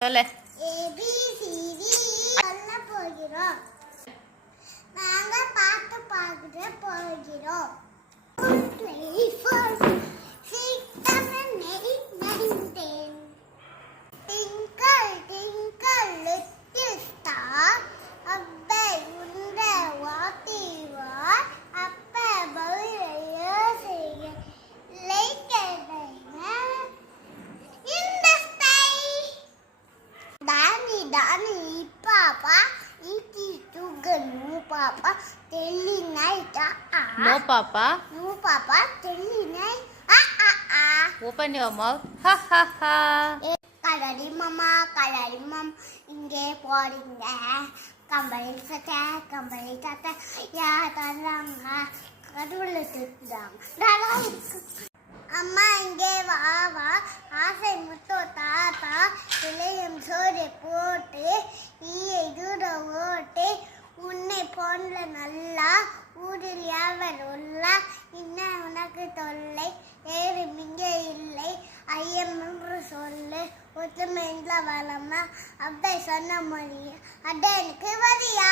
சொல்லு. ABCD சொல்ல போகிறோம். நாங்க பாட்டு பாட போகிறோம். 2 3 4 6 7 8 9 10. Twinkle twinkle little star, abbe undra vaati va, appa baviriya sege like a diamond in the sky. Danny papa eat sugar no papa telly night No papa. no papa telly night Open your mouth. Ha ha ha. கடலி மாமா இங்கே போறீங்க கம்பளி சட்டை யா தர்றாங்க கடவுளை திட்டுறாங்க அம்மா இங்கே வா வா ஆசை முட்டோ தாத்தா இளையம் சோறு போட்டு ஈயை தூர ஓட்டு உன்னை போன்ற நல்லா ஊரில் யாவர் உள்ளா இன்னும் உனக்கு தொல்லை வேறு மிங்க இல்லை ஐயம் என்று சொல்லு ஒத்துமையில் வளமா அப்படி சொன்ன மொழியா அட எனக்கு வரியா